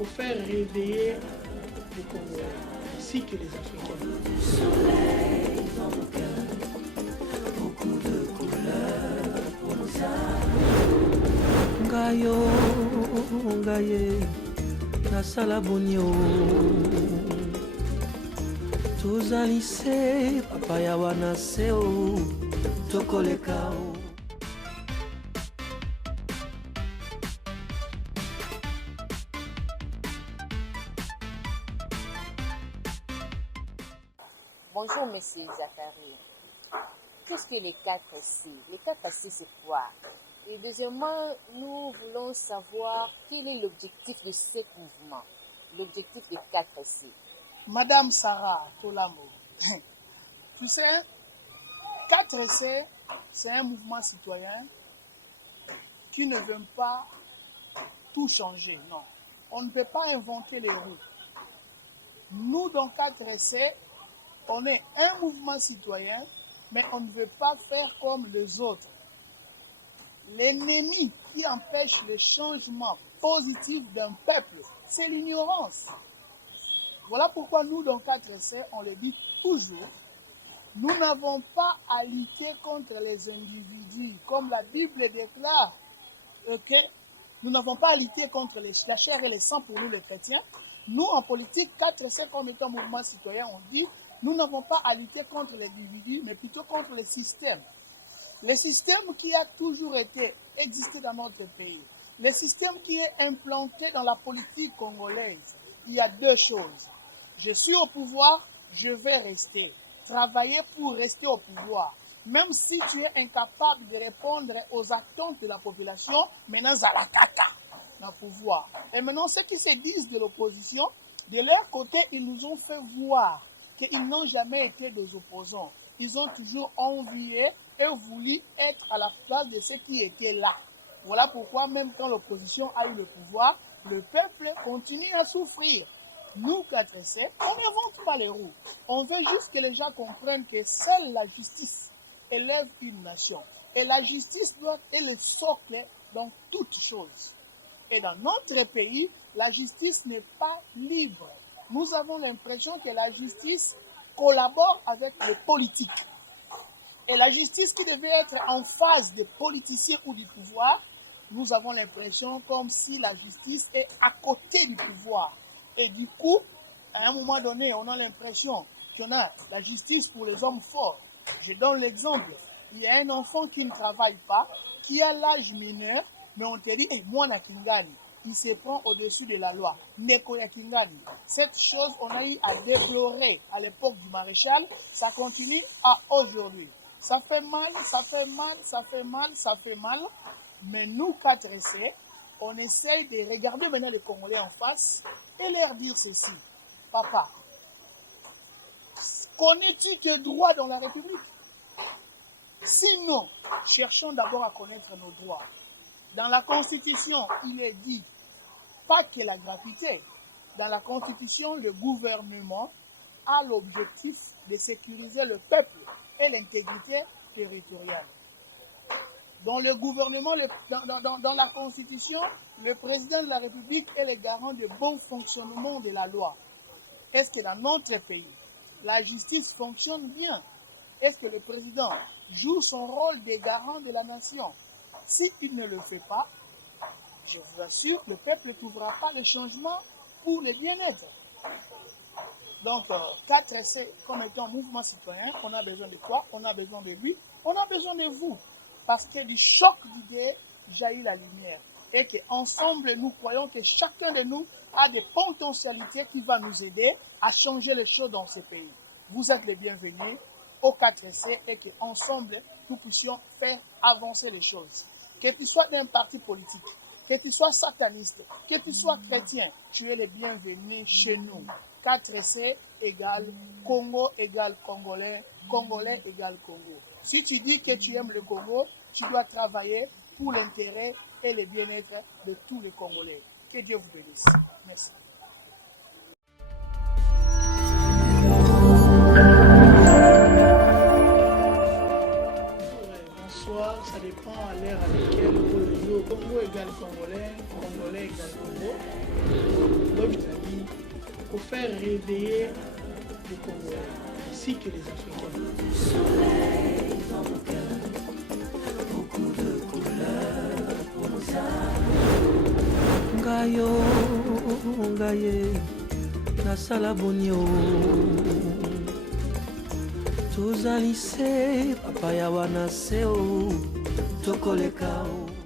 pour faire réveiller les Congolais, ainsi que les Africains. Du soleil dans nos cœurs, beaucoup de couleurs pour nos âmes. Ngayo, ngaye, nasala bonio. Tozalise, papa ya wanaseo, tokolekao. Bonjour, monsieur Zachary. Qu'est-ce que les 4C? Les 4C, c'est quoi? Et deuxièmement, nous voulons savoir quel est l'objectif de ce mouvement, l'objectif des 4C. Madame Sarah Tolamo, tu sais, 4C, c'est un mouvement citoyen qui ne veut pas tout changer, non. On ne peut pas inventer les roues. Nous, dans 4C, on est un mouvement citoyen, mais on ne veut pas faire comme les autres. L'ennemi qui empêche le changement positif d'un peuple, c'est l'ignorance. Voilà pourquoi nous, dans 4C, on le dit toujours, nous n'avons pas à lutter contre les individus, comme la Bible déclare, que nous n'avons pas à lutter contre la chair et le sang pour nous les chrétiens. Nous, en politique, 4C, comme étant mouvement citoyen, on dit, nous n'avons pas à lutter contre l'individu, mais plutôt contre le système. Le système qui a toujours existé dans notre pays. Le système qui est implanté dans la politique congolaise. Il y a deux choses. Je suis au pouvoir, je vais rester. Travailler pour rester au pouvoir. Même si tu es incapable de répondre aux attentes de la population, maintenant, ça la caca dans le pouvoir. Et maintenant, ceux qui se disent de l'opposition, de leur côté, ils nous ont fait voir qu'ils n'ont jamais été des opposants. Ils ont toujours envié et voulu être à la place de ceux qui étaient là. Voilà pourquoi même quand l'opposition a eu le pouvoir, le peuple continue à souffrir. Nous, 4C, on n'invente pas les roues. On veut juste que les gens comprennent que seule la justice élève une nation. Et la justice doit être le socle dans toutes choses. Et dans notre pays, la justice n'est pas libre. Nous avons l'impression que la justice collabore avec les politiques. Et la justice qui devait être en phase des politiciens ou du pouvoir, nous avons l'impression comme si la justice est à côté du pouvoir. Et du coup, à un moment donné, on a l'impression qu'on a la justice pour les hommes forts. Je donne l'exemple. Il y a un enfant qui ne travaille pas, qui a l'âge mineur, mais on te dit, moi, na Kingani. Il se prend au-dessus de la loi. Neko ya Kingani. Cette chose, on a eu à déplorer à l'époque du maréchal. Ça continue à aujourd'hui. Ça fait mal, ça fait mal, ça fait mal, ça fait mal. Mais nous, 4C, on essaye de regarder maintenant les Congolais en face et leur dire ceci. Papa, connais-tu tes droits dans la République? Sinon, cherchons d'abord à connaître nos droits. Dans la Constitution, il est dit, pas que la gratuité. Dans la Constitution, le gouvernement a l'objectif de sécuriser le peuple et l'intégrité territoriale. Dans le gouvernement, dans la Constitution, le président de la République est le garant du bon fonctionnement de la loi. Est-ce que dans notre pays, la justice fonctionne bien? Est-ce que le président joue son rôle de garant de la nation? S'il ne le fait pas, je vous assure, le peuple ne trouvera pas le changement pour le bien-être. Donc, 4C, comme étant mouvement citoyen, on a besoin de quoi? On a besoin de lui, on a besoin de vous. Parce que du choc d'idées jaillit la lumière. Et qu'ensemble, nous croyons que chacun de nous a des potentialités qui vont nous aider à changer les choses dans ce pays. Vous êtes les bienvenus au 4C et qu'ensemble, nous puissions faire avancer les choses. Que tu sois d'un parti politique, que tu sois sataniste, que tu sois chrétien, tu es le bienvenu chez nous. 4C égale Congo égale Congolais, Congolais égale Congo. Si tu dis que tu aimes le Congo, tu dois travailler pour l'intérêt et le bien-être de tous les Congolais. Que Dieu vous bénisse. Merci. Bonsoir, ça dépend à l'heure à laquelle vous le Congo égale Congolais, Congolais égale Congo. L'objectif c'est pour faire réveiller les Congolais ainsi que les Africains. Du soleil dans mon cœur, beaucoup de couleurs pour nos âmes. Ngayo, ngaye, nasala bonio. Tozali se, papa ya wana seo, tokoleka o.